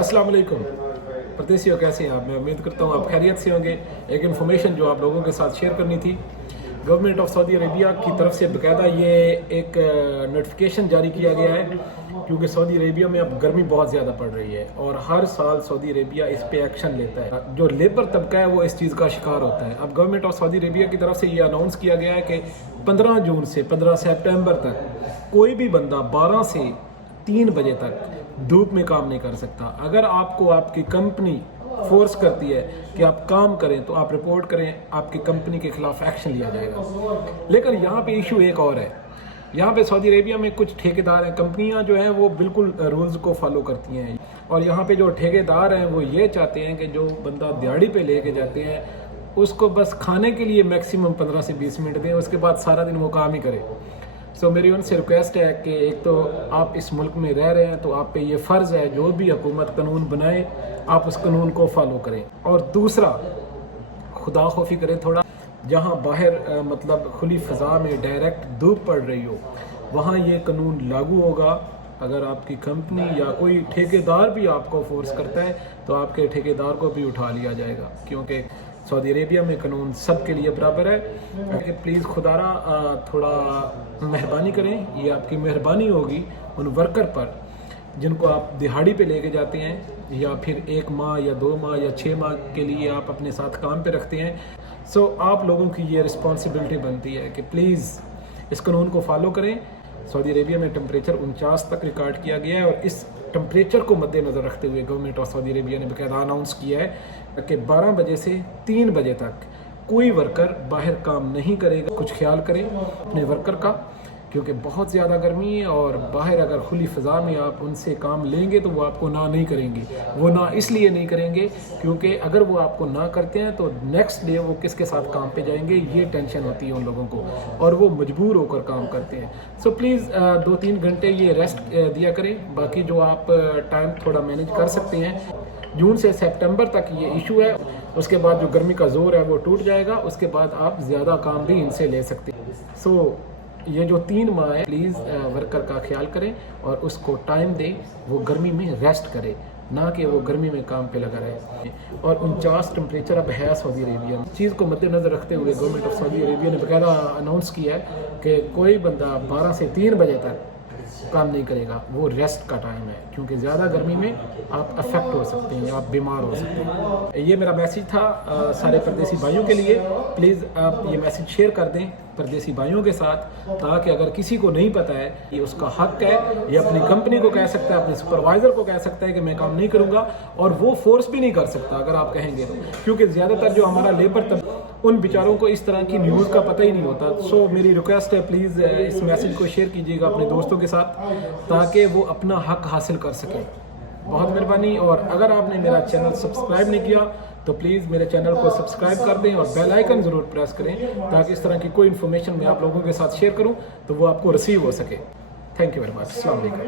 अस्सलाम वालेकुम परदेसियों, कैसे हैं आप? मैं उम्मीद करता हूँ आप खैरियत से होंगे। एक इन्फॉर्मेशन जो आप लोगों के साथ शेयर करनी थी, गवर्नमेंट ऑफ सऊदी अरेबिया की तरफ से बाकायदा ये एक नोटिफिकेशन जारी किया गया है, क्योंकि सऊदी अरेबिया में अब गर्मी बहुत ज़्यादा पड़ रही है और हर साल सऊदी अरेबिया इस पे एक्शन लेता है। जो लेबर तबका है वो इस चीज़ का शिकार होता है। अब गवर्नमेंट ऑफ सऊदी अरेबिया की तरफ से ये अनाउंस किया गया है कि 15 जून से 15 सितंबर तक कोई भी बंदा 12 से 3 बजे तक धूप में काम नहीं कर सकता। अगर आपको आपकी कंपनी फोर्स करती है कि आप काम करें तो आप रिपोर्ट करें, आपकी कंपनी के खिलाफ एक्शन लिया जाएगा। लेकिन यहाँ पे इशू एक और है। यहाँ पे सऊदी अरेबिया में कुछ ठेकेदार हैं, कंपनियाँ जो हैं वो बिल्कुल रूल्स को फॉलो करती हैं, और यहाँ पे जो ठेकेदार हैं वो ये चाहते हैं कि जो बंदा दिहाड़ी पे लेके जाते हैं उसको बस खाने के लिए मैक्सिमम 15 से 20 मिनट दें, उसके बाद सारा दिन वो काम ही करे। सो मेरी उनसे रिक्वेस्ट है कि एक तो आप इस मुल्क में रह रहे हैं तो आप पे ये फ़र्ज़ है जो भी हुकूमत कानून बनाए आप उस कानून को फॉलो करें, और दूसरा खुदा खौफी करें थोड़ा। जहाँ बाहर मतलब खुली फ़ज़ा में डायरेक्ट धूप पड़ रही हो वहाँ ये कानून लागू होगा। अगर आपकी कंपनी या कोई ठेकेदार भी आपको फोर्स करता है तो आपके ठेकेदार को भी उठा लिया जाएगा, क्योंकि सऊदी अरेबिया में कानून सब के लिए बराबर है। कि प्लीज़ खुदारा थोड़ा मेहरबानी करें, ये आपकी मेहरबानी होगी उन वर्कर पर जिनको आप दिहाड़ी पे लेके जाते हैं, या फिर 1 माह या 2 माह या 6 माह के लिए आप अपने साथ काम पे रखते हैं। सो आप लोगों की ये रिस्पॉन्सिबिलिटी बनती है कि प्लीज़ इस कानून को फॉलो करें। सऊदी अरेबिया में टेम्परेचर 49 तक रिकॉर्ड किया गया है, और इस टेम्परेचर को मद्देनज़र रखते हुए गवर्नमेंट ऑफ सऊदी अरेबिया ने बाकायदा अनाउंस किया है कि 12 बजे से 3 बजे तक कोई वर्कर बाहर काम नहीं करेगा। कुछ ख्याल करें अपने वर्कर का, क्योंकि बहुत ज़्यादा गर्मी है, और बाहर अगर खुली फ़ज़ा में आप उनसे काम लेंगे तो वो आपको ना नहीं करेंगे। वो ना इसलिए नहीं करेंगे क्योंकि अगर वो आपको ना करते हैं तो नेक्स्ट डे वो किसके साथ काम पे जाएंगे, ये टेंशन होती है उन लोगों को, और वो मजबूर होकर काम करते हैं। सो प्लीज़ 2-3 घंटे ये रेस्ट दिया करें। बाकी जो आप टाइम थोड़ा मैनेज कर सकते हैं। जून से सितंबर तक ये इशू है, उसके बाद जो गर्मी का ज़ोर है वो टूट जाएगा, उसके बाद आप ज़्यादा काम भी इनसे ले सकते हैं। सो ये जो 3 माह है प्लीज़ वर्कर का ख्याल करें और उसको टाइम दें, वो गर्मी में रेस्ट करे, ना कि वो गर्मी में काम पे लगा रहे। और 49 टेम्परेचर अब है सऊदी अरेबिया में। चीज़ को मद्देनज़र रखते हुए गवर्नमेंट ऑफ सऊदी अरेबिया ने बाकायदा अनाउंस किया है कि कोई बंदा 12 से 3 बजे तक काम नहीं करेगा, वो रेस्ट का टाइम है, क्योंकि ज़्यादा गर्मी में आप अफेक्ट हो सकते हैं या आप बीमार हो सकते हैं। ये मेरा मैसेज था सारे परदेसी भाइयों के लिए। प्लीज़ आप ये मैसेज शेयर कर दें परदेसी भाइयों के साथ, ताकि अगर किसी को नहीं पता है ये उसका हक है, ये अपनी कंपनी को कह सकता है, अपने सुपरवाइज़र को कह सकता है कि मैं काम नहीं करूँगा, और वो फोर्स भी नहीं कर सकता अगर आप कहेंगे तो, क्योंकि ज़्यादातर जो हमारा लेबर तब उन बेचारों को इस तरह की न्यूज़ का पता ही नहीं होता। सो मेरी रिक्वेस्ट है प्लीज़ इस मैसेज को शेयर कीजिएगा अपने दोस्तों के साथ, ताकि वो अपना हक हासिल कर सकें। बहुत मेहरबानी। और अगर आपने मेरा चैनल सब्सक्राइब नहीं किया तो प्लीज़ मेरे चैनल को सब्सक्राइब कर दें और बेल आइकन ज़रूर प्रेस करें, ताकि इस तरह की कोई इन्फॉर्मेशन मैं आप लोगों के साथ शेयर करूं तो वो आपको रिसीव हो सके। Thank you very much. अस्सलाम वालेकुम।